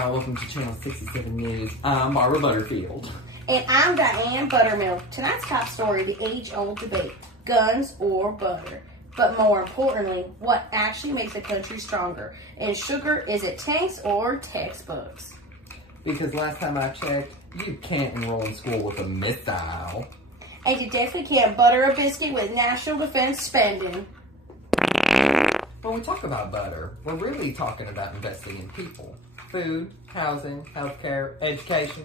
y'all. Welcome to Channel 67 News. I'm Barbara Butterfield. And I'm Diane Buttermilk. Tonight's top story, the age-old debate, guns or butter. But more importantly, what actually makes a country stronger? And sugar, is it tanks or textbooks? Because last time I checked, you can't enroll in school with a missile. And you definitely can't butter a biscuit with national defense spending. When we talk about butter, we're really talking about investing in people. Food, housing, healthcare, education.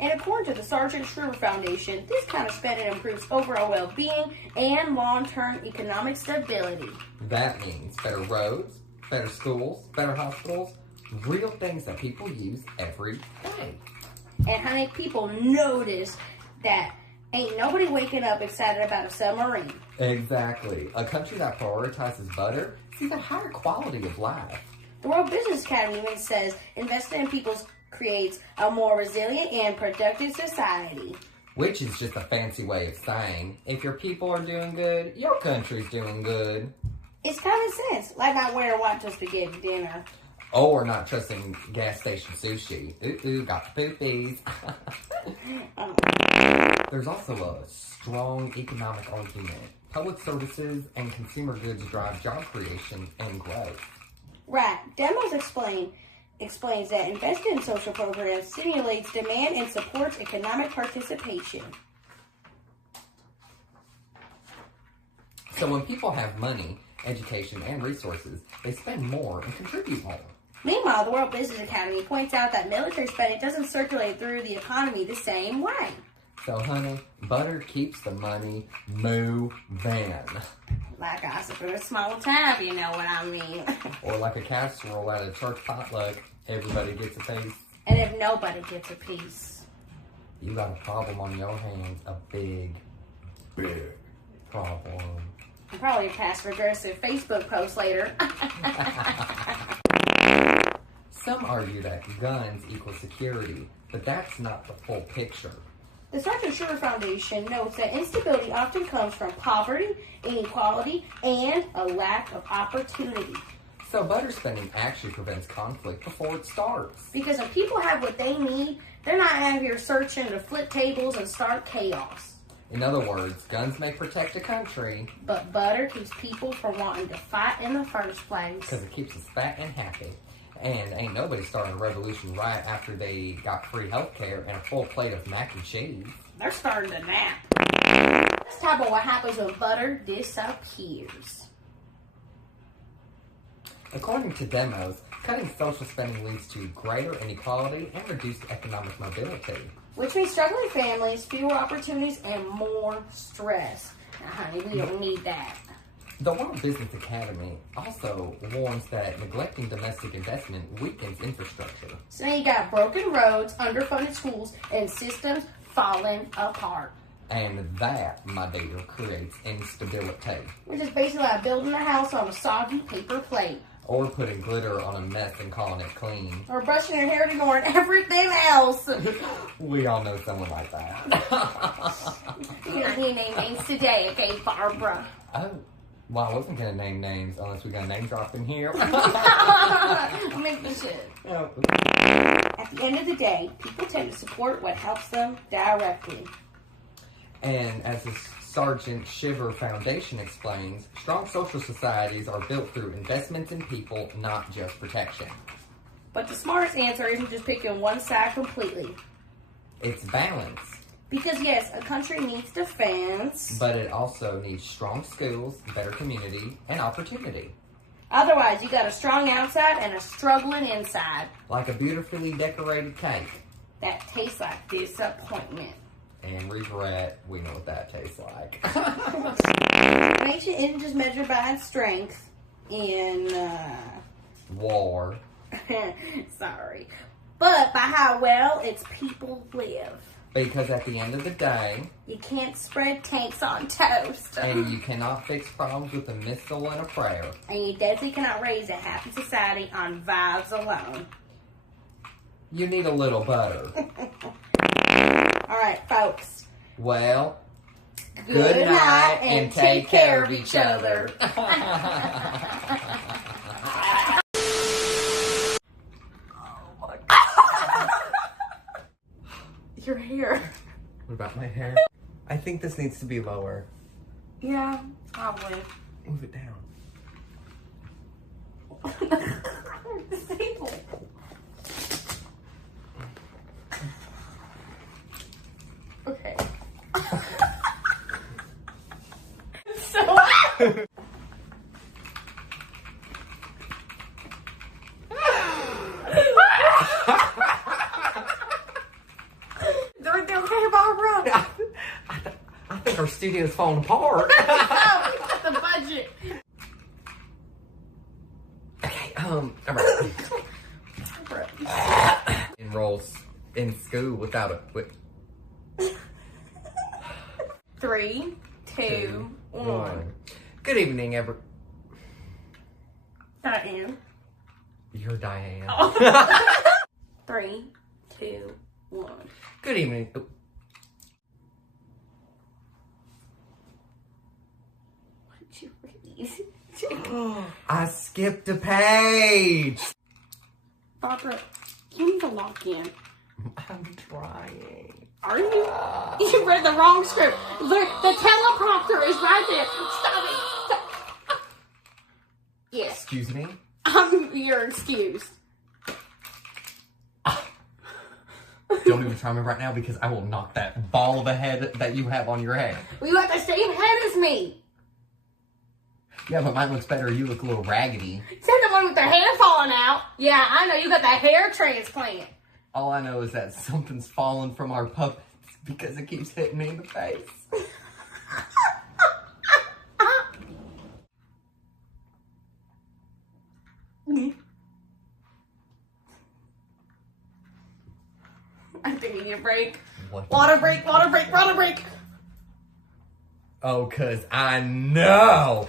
And according to the Sargent Shriver Foundation, this kind of spending improves overall well-being and long-term economic stability. That means better roads, better schools, better hospitals, real things that people use every day. And honey, people notice that ain't nobody waking up excited about a submarine. Exactly. A country that prioritizes butter sees a higher quality of life. The World Business Academy even says investing in people creates a more resilient and productive society. Which is just a fancy way of saying, if your people are doing good, your country's doing good. It's common sense, like not wearing white toast spaghetti dinner. Or not trusting gas station sushi. Ooh, got the poopies. There's also a strong economic argument. Public services and consumer goods drive job creation and growth. Right. Demos explains that investing in social programs stimulates demand and supports economic participation. So when people have money, education, and resources, they spend more and contribute more. Meanwhile, the World Business Academy points out that military spending doesn't circulate through the economy the same way. So, honey, butter keeps the money moving. Like ice for a small time, you know what I mean. Or like a casserole at a church potluck, everybody gets a piece. And if nobody gets a piece, you got a problem on your hands. A big, big problem. And probably a passive-aggressive Facebook post later. Some argue that guns equal security, but that's not the full picture. The Sargent Shriver Foundation notes that instability often comes from poverty, inequality, and a lack of opportunity. So butter spending actually prevents conflict before it starts. Because when people have what they need, they're not out here searching to flip tables and start chaos. In other words, guns may protect a country, but butter keeps people from wanting to fight in the first place. Because it keeps us fat and happy. And ain't nobody starting a revolution right after they got free healthcare and a full plate of mac and cheese. They're starting to nap. Let's talk about what happens when butter disappears. According to demos, cutting social spending leads to greater inequality and reduced economic mobility. Which means struggling families, fewer opportunities, and more stress. Now, honey, we don't need that. The World Business Academy also warns that neglecting domestic investment weakens infrastructure. So now you got broken roads, underfunded schools, and systems falling apart. And that, my dear, creates instability. Which is basically like building a house on a soggy paper plate. Or putting glitter on a mess and calling it clean. Or brushing your hair and ignoring everything else. We all know someone like that. You're going to name names today, okay, Barbara? Oh. Well, I wasn't going to name names unless we got name drop in here. Maybe we should. Oh. At the end of the day, people tend to support what helps them directly. And as the Sargent Shriver Foundation explains, strong social societies are built through investments in people, not just protection. But the smartest answer isn't just picking one side completely. It's balance. Because yes, a country needs defense. But it also needs strong schools, better community, and opportunity. Otherwise, you got a strong outside and a struggling inside. Like a beautifully decorated cake. That tastes like disappointment. And regret, we know what that tastes like. Nation isn't just measured by its strength in... war. Sorry. But by how well its people live. Because at the end of the day, you can't spread tanks on toast. And you cannot fix problems with a missile and a prayer. And you definitely cannot raise a happy society on vibes alone. You need a little butter. Alright, folks. Well, good night and take care of each other. Oh my God. about my hair. I think this needs to be lower. Yeah, probably. Move it down. Disabled. Okay. So. Is everything okay, Barbara? I think our studio's falling apart. No, we got the budget. Okay, all right. Enrolls in school without a... 3, 2, 1. Good evening, Diane. You're Diane. Oh. 3, 2, 1. Good evening. Oh. What'd you read? I skipped a page. Barbara, you need to log in. I'm trying. Are you? You read the wrong script. Look, the teleprompter is right there. Stop it. Stop. Yes. Excuse me? You're excused. Don't even try me right now because I will knock that ball of a head that you have on your head. Well, you have the same head as me. Yeah, but mine looks better. You look a little raggedy. Said the one with their hair falling out. Yeah, I know. You got that hair transplant. All I know is that something's fallen from our puppets because it keeps hitting me in the face. I think we need a break. What? Water break, water break, water break. Oh, 'cause I know.